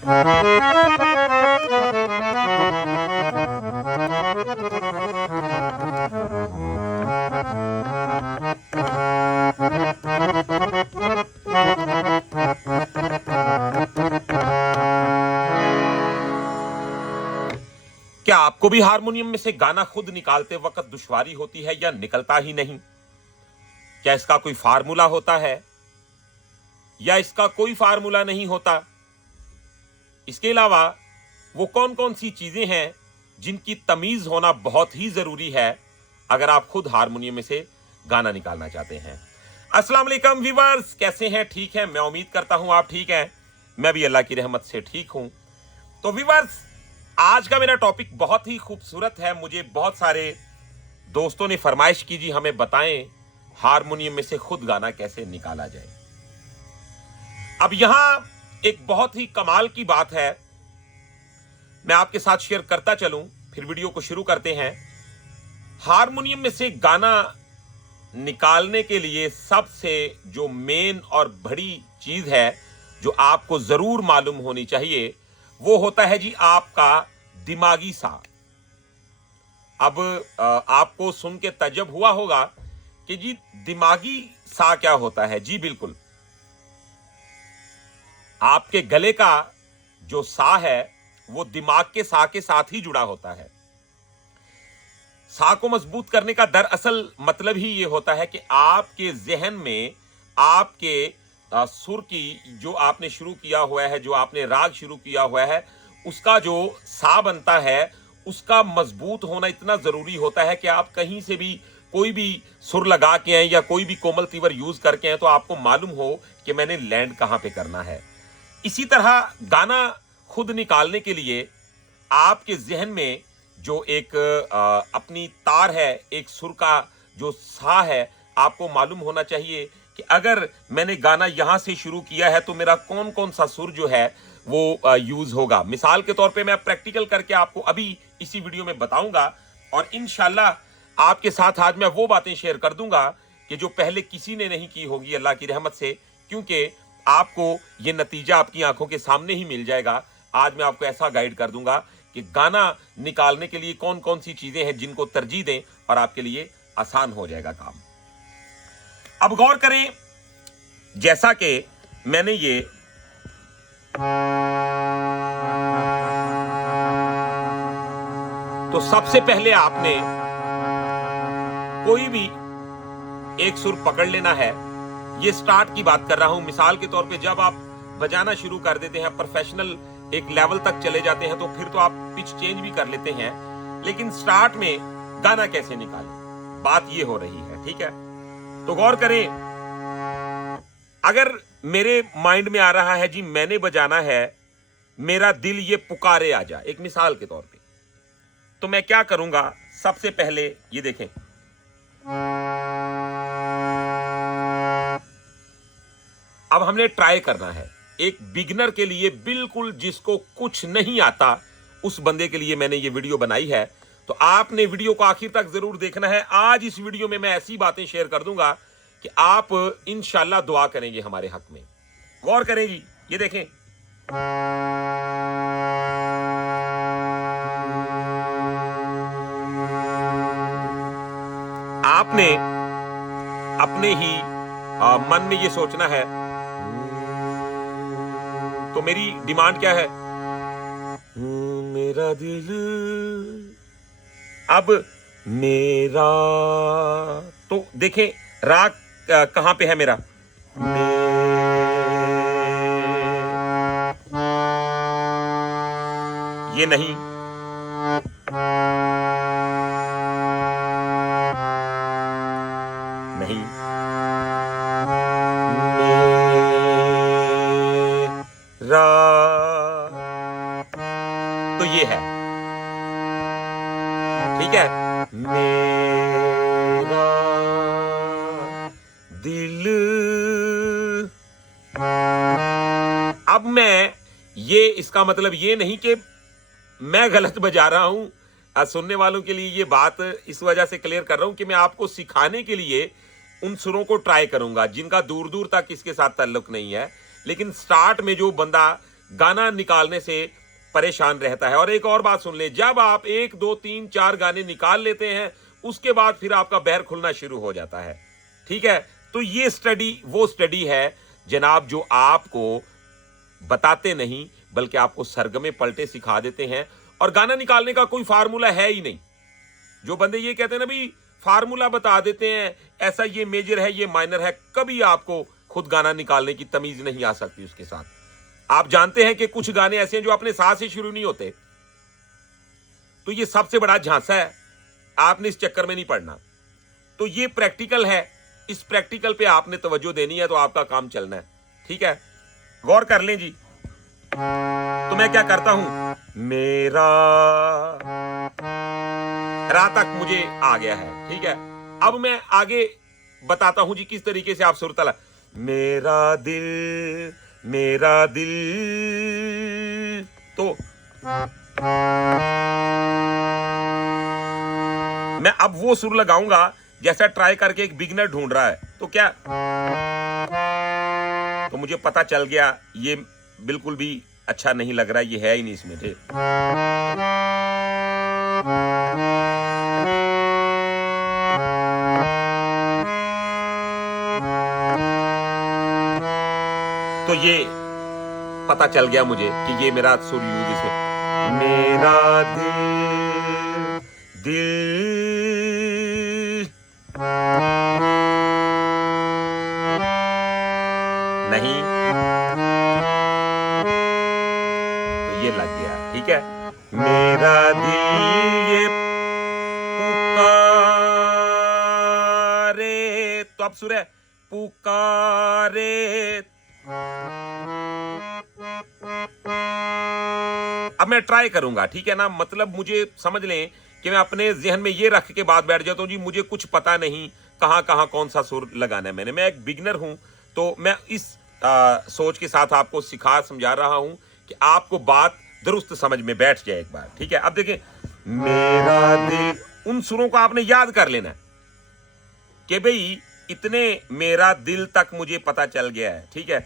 क्या आपको भी हारमोनियम में से गाना खुद निकालते वक्त दुश्वारी होती है या निकलता ही नहीं? क्या इसका कोई फार्मूला होता है या इसका कोई फार्मूला नहीं होता? इसके अलावा वो कौन कौन सी चीजें हैं जिनकी तमीज होना बहुत ही जरूरी है अगर आप खुद हारमोनियम में से गाना निकालना चाहते हैं? अस्सलाम वालेकुम व्यूअर्स, कैसे हैं? ठीक है, मैं उम्मीद करता हूं आप ठीक हैं। मैं भी अल्लाह की रहमत से ठीक हूं। तो व्यूअर्स, आज का मेरा टॉपिक बहुत ही खूबसूरत है। मुझे बहुत सारे दोस्तों ने फरमाइश की, जी हमें बताएं हारमोनियम में से खुद गाना कैसे निकाला जाए। अब यहां एक बहुत ही कमाल की बात है, मैं आपके साथ शेयर करता चलूं, फिर वीडियो को शुरू करते हैं। हारमोनियम में से गाना निकालने के लिए सबसे जो मेन और बड़ी चीज है जो आपको जरूर मालूम होनी चाहिए, वो होता है जी आपका दिमागी सा। अब आपको सुन के तज्जब हुआ होगा कि जी दिमागी सा क्या होता है। जी बिल्कुल, आपके गले का जो सा है वो दिमाग के सा के साथ ही जुड़ा होता है। सा को मजबूत करने का दरअसल मतलब ही ये होता है कि आपके जहन में आपके सुर की जो आपने शुरू किया हुआ है, जो आपने राग शुरू किया हुआ है, उसका जो सा बनता है उसका मजबूत होना इतना जरूरी होता है कि आप कहीं से भी कोई भी सुर लगा के आए या कोई भी कोमल तीवर यूज करके आए तो आपको मालूम हो कि मैंने लैंड कहां पे करना है। इसी तरह गाना खुद निकालने के लिए आपके जहन में जो एक अपनी तार है, एक सुर का जो सा है, आपको मालूम होना चाहिए कि अगर मैंने गाना यहां से शुरू किया है तो मेरा कौन कौन सा सुर जो है वो यूज होगा। मिसाल के तौर पे मैं प्रैक्टिकल करके आपको अभी इसी वीडियो में बताऊंगा और इंशाल्लाह आपके साथ आज मैं वो बातें शेयर कर दूंगा कि जो पहले किसी ने नहीं की होगी अल्लाह की रहमत से, क्योंकि आपको ये नतीजा आपकी आंखों के सामने ही मिल जाएगा। आज मैं आपको ऐसा गाइड कर दूंगा कि गाना निकालने के लिए कौन कौन सी चीजें हैं जिनको तरजीह दें और आपके लिए आसान हो जाएगा काम। अब गौर करें, जैसा कि मैंने ये तो सबसे पहले आपने कोई भी एक सुर पकड़ लेना है। ये स्टार्ट की बात कर रहा हूं। मिसाल के तौर पे जब आप बजाना शुरू कर देते हैं, प्रोफेशनल एक लेवल तक चले जाते हैं, तो फिर तो आप पिच चेंज भी कर लेते हैं, लेकिन स्टार्ट में गाना कैसे निकालें, बात ये हो रही है। ठीक है, तो गौर करें, अगर मेरे माइंड में आ रहा है जी मैंने बजाना है मेरा दिल ये पुकारे आ जा, एक मिसाल के तौर पे, तो मैं क्या करूंगा? सबसे पहले ये देखें, अब हमने ट्राई करना है। एक बिगिनर के लिए, बिल्कुल जिसको कुछ नहीं आता, उस बंदे के लिए मैंने ये वीडियो बनाई है। तो आपने वीडियो को आखिर तक जरूर देखना है। आज इस वीडियो में मैं ऐसी बातें शेयर कर दूंगा कि आप इंशाल्लाह दुआ करेंगे हमारे हक में। गौर करें जी, ये देखें, आपने अपने ही मन में ये सोचना है, तो मेरी डिमांड क्या है? मेरा दिल, अब मेरा, तो देखें राग कहां पे है मेरा? ये नहीं, नहीं, मेरा, तो ये है। ठीक है, मेरा दिल। अब मैं ये, इसका मतलब ये नहीं कि मैं गलत बजा रहा हूं। सुनने वालों के लिए ये बात इस वजह से क्लियर कर रहा हूं कि मैं आपको सिखाने के लिए उन सुरों को ट्राई करूंगा जिनका दूर दूर तक इसके साथ ताल्लुक नहीं है। लेकिन स्टार्ट में जो बंदा गाना निकालने से परेशान रहता है। और एक और बात सुन ले, जब आप 1 2 3 4 गाने निकाल लेते हैं, उसके बाद फिर आपका बहर खुलना शुरू हो जाता है। ठीक है, तो ये स्टडी वो स्टडी है जनाब जो आपको बताते नहीं बल्कि आपको सरगमे पलटे सिखा देते हैं। और गाना निकालने का कोई फार्मूला है ही नहीं। जो बंदे ये कहते हैं ना भी फार्मूला बता देते हैं, ऐसा ये मेजर है ये माइनर है, कभी आपको खुद गाना निकालने की तमीज नहीं आ सकती उसके साथ। आप जानते हैं कि कुछ गाने ऐसे हैं जो अपने साथ से शुरू नहीं होते, तो ये सबसे बड़ा झांसा है, आपने इस चक्कर में नहीं पड़ना। तो ये प्रैक्टिकल है, इस प्रैक्टिकल पे आपने तवज्जो देनी है तो आपका काम चलना है। ठीक है, गौर कर लें जी। तो मैं क्या करता हूं, मेरा रा तक मुझे आ गया है। ठीक है, अब मैं आगे बताता हूं जी किस तरीके से आप सुर तला। मेरा दिल तो मैं अब वो सुर लगाऊंगा जैसा ट्राई करके एक बिगनर ढूंढ रहा है। तो क्या, तो मुझे पता चल गया ये बिल्कुल भी अच्छा नहीं लग रहा, ये है ही नहीं इसमें। तो ये पता चल गया मुझे कि ये मेरा सुर यूज इसमें। मेरा दिल नहीं, तो ये लग गया। ठीक है, मेरा दिल ये पुकारे, तो अब सुर है पुकारे। अब मैं ट्राई करूंगा, ठीक है ना, मतलब मुझे समझ लें कि मैं अपने जहन में ये रख के बात बैठ जाता हूं जी मुझे कुछ पता नहीं कहां कहां कौन सा सुर लगाना है। मैं एक बिगनर हूं, तो मैं इस सोच के साथ आपको सिखा समझा रहा हूं कि आपको बात दुरुस्त समझ में बैठ जाए एक बार। ठीक है, अब देखें, मेरा दिल, उन सुरों को आपने याद कर लेना है कि भाई इतने मेरा दिल तक मुझे पता चल गया है। ठीक है,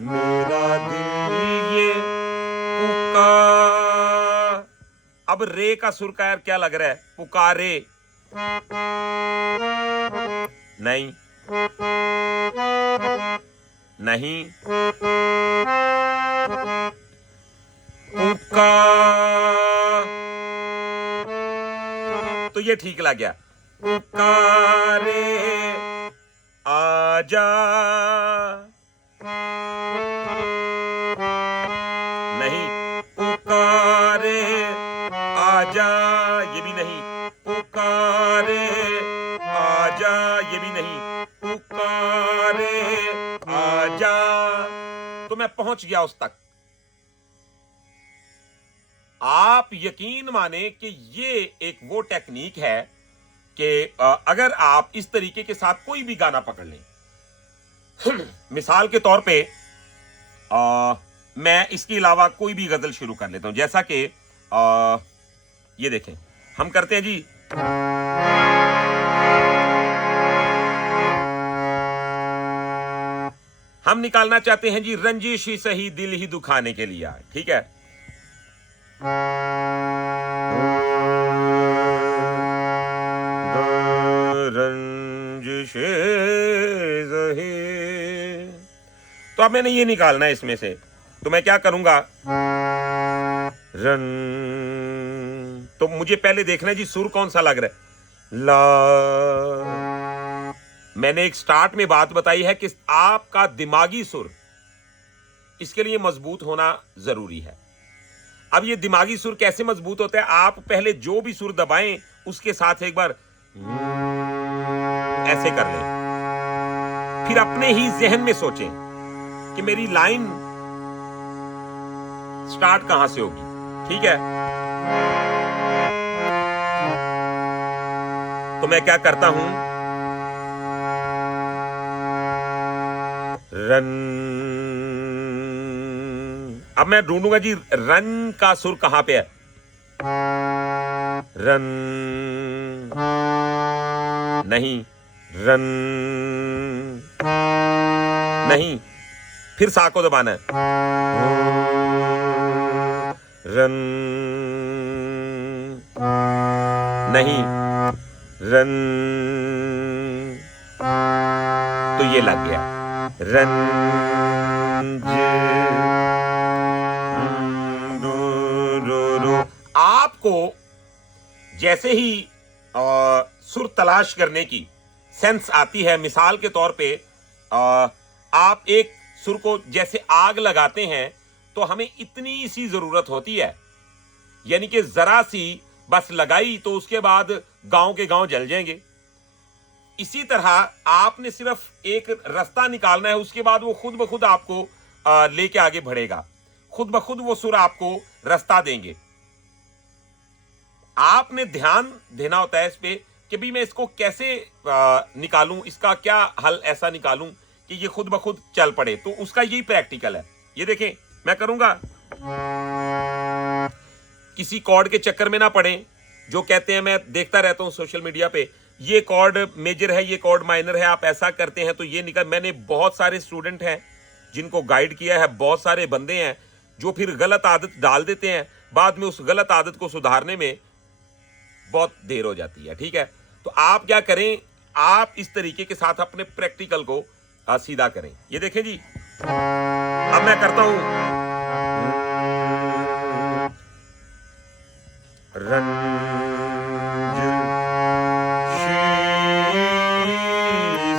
मेरा दिल ये पुकार, अब रे का सुर का यार क्या लग रहा है, पुकारे नहीं, नहीं, पुकार, तो ये ठीक लग गया। पुकारे आजा, नहीं, पुकारे आजा, ये भी नहीं, पुकारे आजा, ये भी नहीं, पुकारे आजा। तो मैं पहुंच गया उस तक। आप यकीन माने कि ये एक वो टेक्निक है कि अगर आप इस तरीके के साथ कोई भी गाना पकड़ लें, मिसाल के तौर पे मैं इसके अलावा कोई भी गजल शुरू कर लेता हूं, जैसा कि ये देखें, हम करते हैं जी, हम निकालना चाहते हैं जी रंजिश ही सही दिल ही दुखाने के लिए। ठीक है, रंजिश सही, तो अब मैंने ये निकालना है इसमें से, तो मैं क्या करूंगा, रन, तो मुझे पहले देखना है जी सुर कौन सा लग रहा है, ला। मैंने एक स्टार्ट में बात बताई है कि आपका दिमागी सुर इसके लिए मजबूत होना जरूरी है। अब ये दिमागी सुर कैसे मजबूत होता है, आप पहले जो भी सुर दबाएं उसके साथ एक बार ऐसे कर लें, फिर अपने ही जहन में सोचें कि मेरी लाइन स्टार्ट कहां से होगी। ठीक है, तो मैं क्या करता हूं, रन, अब मैं ढूंढूंगा जी रन का सुर कहां पे है, रन नहीं, रन नहीं, फिर सा को दबाना है, रन, नहीं, रन, तो ये लग गया, रंज, आपको जैसे ही सुर तलाश करने की सेंस आती है, मिसाल के तौर पे आप एक सुर को जैसे आग लगाते हैं, तो हमें इतनी सी जरूरत होती है, यानी कि जरा सी बस लगाई तो उसके बाद गांव के गांव जल जाएंगे। इसी तरह आपने सिर्फ एक रास्ता निकालना है, उसके बाद वो खुद ब खुद आपको लेके आगे बढ़ेगा, खुद ब खुद वो सुर आपको रास्ता देंगे। आपने ध्यान देना होता है इस पे कि भी मैं इसको कैसे निकालूं, इसका क्या हल ऐसा निकालूं कि ये खुद ब खुद चल पड़े। तो उसका यही प्रैक्टिकल है। ये देखें, मैं करूंगा, किसी कॉर्ड के चक्कर में ना पड़े। जो कहते हैं, मैं देखता रहता हूं सोशल मीडिया पे, ये कॉर्ड मेजर है, ये कॉर्ड माइनर है, आप ऐसा करते हैं तो ये निकल। मैंने बहुत सारे स्टूडेंट हैं जिनको गाइड किया है, बहुत सारे बंदे हैं जो फिर गलत आदत डाल देते हैं, बाद में उस गलत आदत को सुधारने में बहुत देर हो जाती है। ठीक है, तो आप क्या करें, आप इस तरीके के साथ अपने प्रैक्टिकल को सीधा करें। ये देखें जी, अब मैं करता हूं, रंज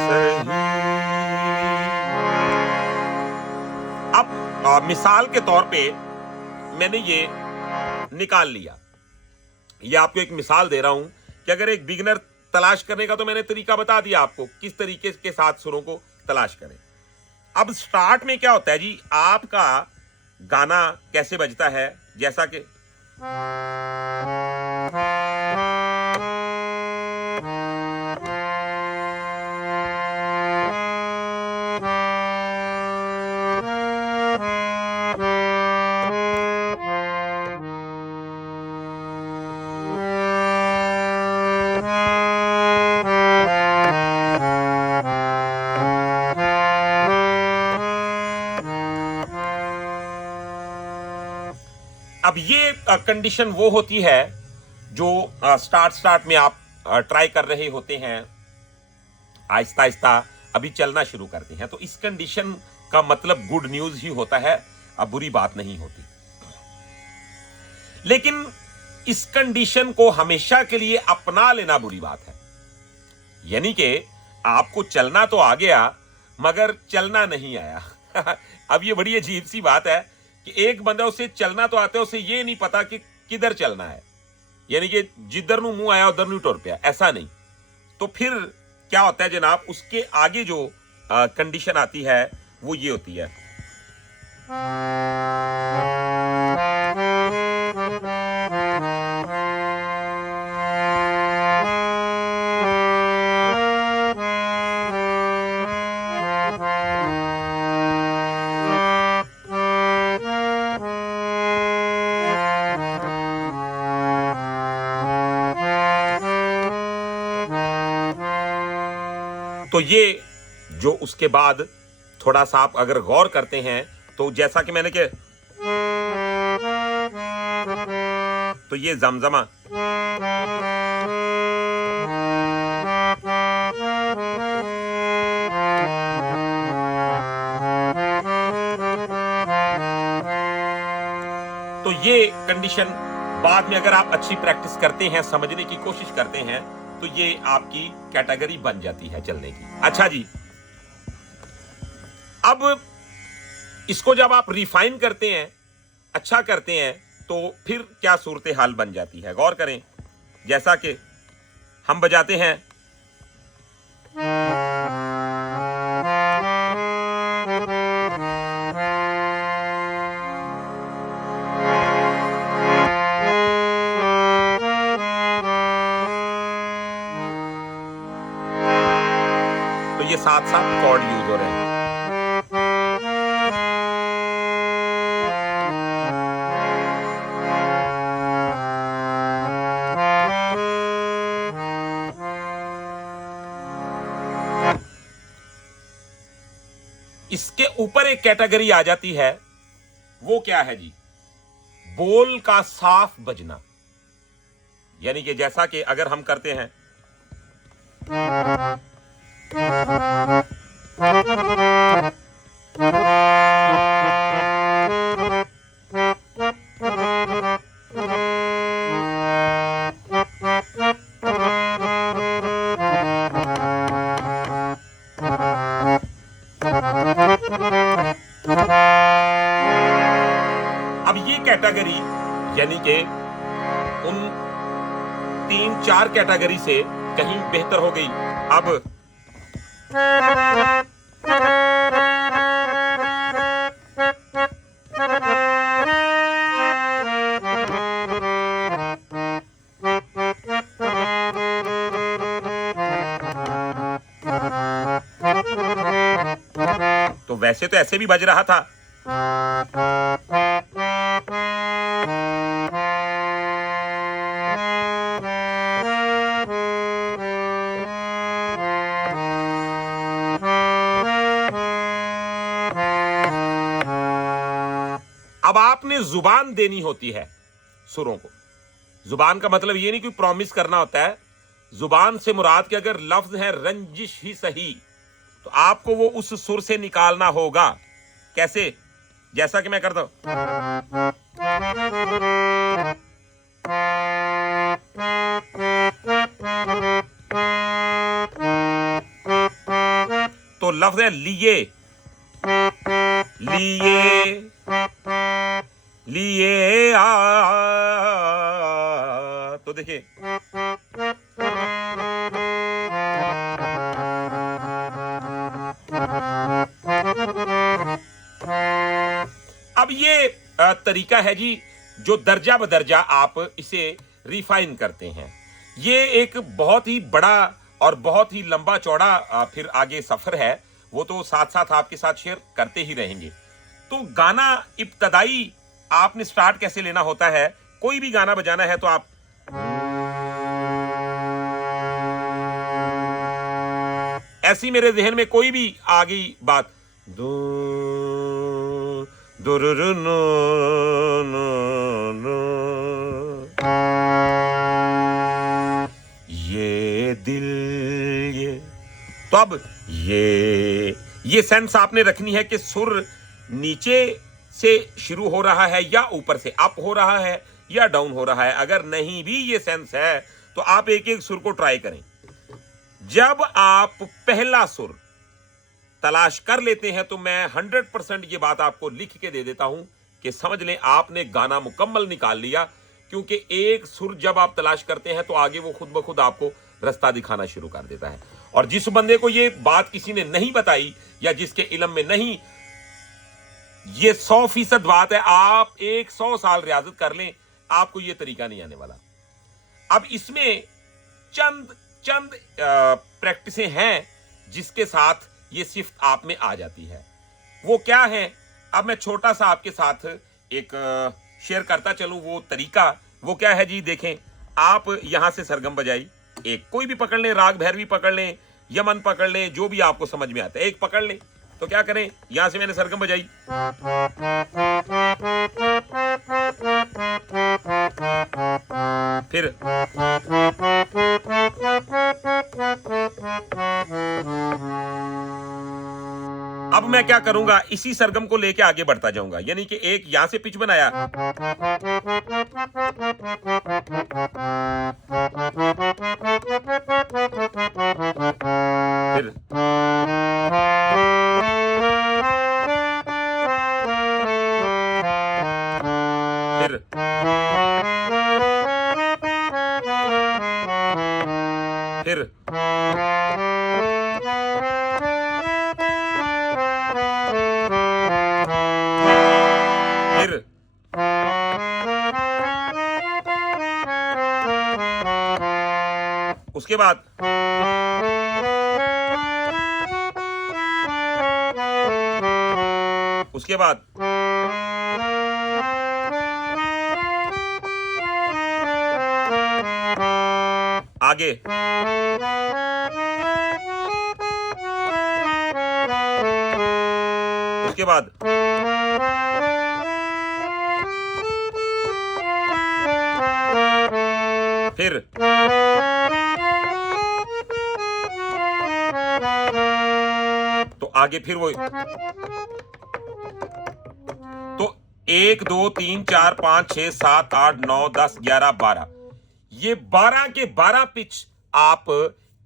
सही। अब मिसाल के तौर पे मैंने ये निकाल लिया। ये आपको एक मिसाल दे रहा हूं कि अगर एक बिगिनर तलाश करने का, तो मैंने तरीका बता दिया आपको किस तरीके के साथ सुरों को तलाश करें। अब स्टार्ट में क्या होता है जी, आपका गाना कैसे बजता है, जैसा कि अब ये कंडीशन वो होती है जो स्टार्ट में आप ट्राई कर रहे होते हैं, आहिस्ता आहिस्ता अभी चलना शुरू करते हैं, तो इस कंडीशन का मतलब गुड न्यूज ही होता है, अब बुरी बात नहीं होती। लेकिन इस कंडीशन को हमेशा के लिए अपना लेना बुरी बात है। यानी कि आपको चलना तो आ गया मगर चलना नहीं आया। अब ये बड़ी अजीब सी बात है कि एक बंदा, उसे चलना तो आता है, उसे ये नहीं पता कि किधर चलना है, यानी कि जिधर नू मुंह आया उधर नू टुर पिया, ऐसा नहीं। तो फिर क्या होता है जनाब, उसके आगे जो कंडीशन आती है वो ये होती है, तो ये जो उसके बाद थोड़ा सा आप अगर गौर करते हैं, तो जैसा कि मैंने तो ये जमजमा, तो ये कंडीशन बाद में अगर आप अच्छी प्रैक्टिस करते हैं, समझने की कोशिश करते हैं, तो ये आपकी कैटेगरी बन जाती है चलने की। अच्छा जी, अब इसको जब आप रिफाइन करते हैं, अच्छा करते हैं, तो फिर क्या सूरत हाल बन जाती है, गौर करें। जैसा कि हम बजाते हैं, तो ये साथ साथ कॉर्ड यूज हो रहे हैं। इसके ऊपर एक कैटेगरी आ जाती है, वो क्या है जी, बोल का साफ बजना, यानी कि जैसा कि अगर हम करते हैं अब ये कैटेगरी, यानी कि उन 3-4 कैटेगरी से कहीं बेहतर हो गई। अब तो वैसे तो ऐसे भी बज रहा था। अब आपने जुबान देनी होती है सुरों को। जुबान का मतलब ये नहीं कोई प्रॉमिस करना होता है। जुबान से मुराद कि अगर लफ्ज है रंजिश ही सही, तो आपको वो उस सुर से निकालना होगा। कैसे? जैसा कि मैं करता हूं, तो लफ्ज है लिए, लिए, लिए तो देखिए, अब ये तरीका है जी, जो दर्जा बदर्जा आप इसे रिफाइन करते हैं। ये एक बहुत ही बड़ा और बहुत ही लंबा चौड़ा फिर आगे सफर है, वो तो साथ साथ आपके साथ शेयर करते ही रहेंगे। तो गाना इब्तदाई आपने स्टार्ट कैसे लेना होता है? कोई भी गाना बजाना है तो आप ऐसी, मेरे जहन में कोई भी आ गई बात, दो दुरुरु नो नो नो, ये दिल ये, तो अब ये सेंस आपने रखनी है कि सुर नीचे से शुरू हो रहा है या ऊपर से अप हो रहा है या डाउन हो रहा है। अगर नहीं भी ये सेंस है तो आप एक एक सुर को ट्राई करें। जब आप पहला सुर तलाश कर लेते हैं तो मैं 100% ये बात आपको लिख के दे देता हूं कि समझ लें आपने गाना मुकम्मल निकाल लिया। क्योंकि एक सुर जब आप तलाश करते हैं तो आगे वो खुद ब खुद आपको रास्ता दिखाना शुरू कर देता है। और जिस बंदे को ये बात किसी ने नहीं बताई या जिसके इल्म में नहीं, ये 100% बात है। आप 100 साल रियाजत कर लें, आपको ये तरीका नहीं आने वाला। अब इसमें चंद चंद प्रैक्टिसें हैं जिसके साथ ये सिफ्त आप में आ जाती है। वो क्या है? अब मैं छोटा सा आपके साथ एक शेयर करता चलूं वो तरीका। वो क्या है जी? देखें, आप यहां से सरगम बजाई, एक कोई भी पकड़ लें, राग भैरवी पकड़ लें, यमन पकड़ लें, जो भी आपको समझ में आता है एक पकड़ लें। तो क्या करें, यहां से मैंने सरगम बजाई, फिर अब मैं क्या करूंगा, इसी सरगम को लेके आगे बढ़ता जाऊंगा। यानी कि एक यहां से पिच बनाया, फिर फिर फिर फिर उसके बाद उसके बाद आगे, उसके बाद फिर तो आगे फिर वो, तो 1 2 3 4 5 6 7 8 9 10 11 12, ये 12 के 12 पिच आप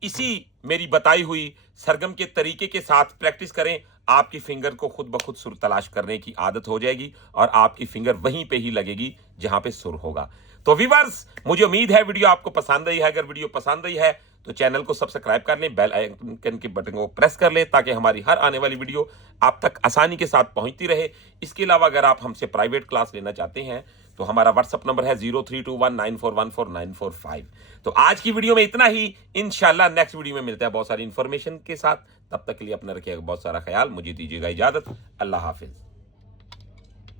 इसी मेरी बताई हुई सरगम के तरीके के साथ प्रैक्टिस करें। आपकी फिंगर को खुद ब खुद सुर तलाश करने की आदत हो जाएगी और आपकी फिंगर वहीं पे ही लगेगी जहां पे सुर होगा। तो व्यूअर्स, मुझे उम्मीद है वीडियो आपको पसंद आई है। अगर वीडियो पसंद आई है तो चैनल को सब्सक्राइब कर लें, बेल आइकन के बटन को प्रेस कर लें ताकि हमारी हर आने वाली वीडियो आप तक आसानी के साथ पहुंचती रहे। इसके अलावा अगर आप हमसे प्राइवेट क्लास लेना चाहते हैं तो हमारा व्हाट्सएप नंबर है 0321941445। तो आज की वीडियो में इतना ही। इंशाल्लाह नेक्स्ट वीडियो में मिलते हैं बहुत सारी इंफॉर्मेशन के साथ। तब तक के लिए अपना रखिएगा बहुत सारा ख्याल। मुझे दीजिएगा इजाजत। अल्लाह हाफिज।